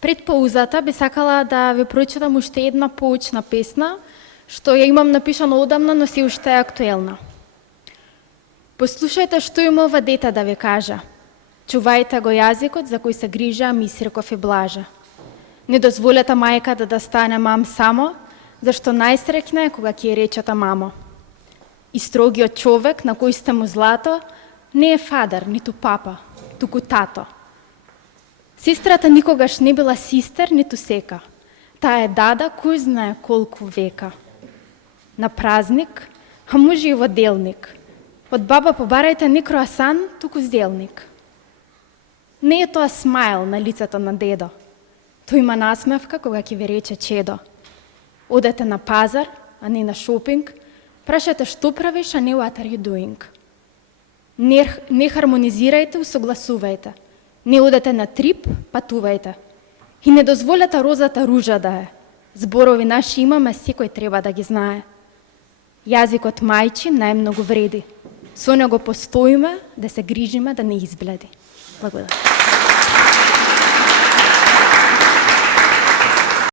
Пред паузата би сакала да ви прочитам уште една поучна песна, што ја имам напишано одамна, но си уште е актуелна. Послушајте што има ова дете да ви кажа. Чувајте го јазикот за кој се грижа Мисирков и Блажа. Не дозволете мајка да стане мам само, зашто најсрекна е кога ќе ја речете мамо. И строгиот човек на кој сте му злато не е фадар, ниту папа, туку тато. Сестрата никогаш не била сестер, ниту сека. Таа е дада кој знае колку века. На празник, а може и во делник. Од баба побарајте не круасан, туку зделник. Не е тоа смайл на лицето на дедо. Тој има насмевка кога ќе ви рече чедо. Одете на пазар, а не на шопинг, прашате што правиш, а не what are you doing. Не хармонизирајте, усогласувајте. Не одете на трип, патувајте. И не дозволете розата ружа да е. Зборови наши имаме, секој треба да ги знае. Јазикот мајчин најмногу вреди. Со него постоиме да се грижиме да не избледи. Благодарам.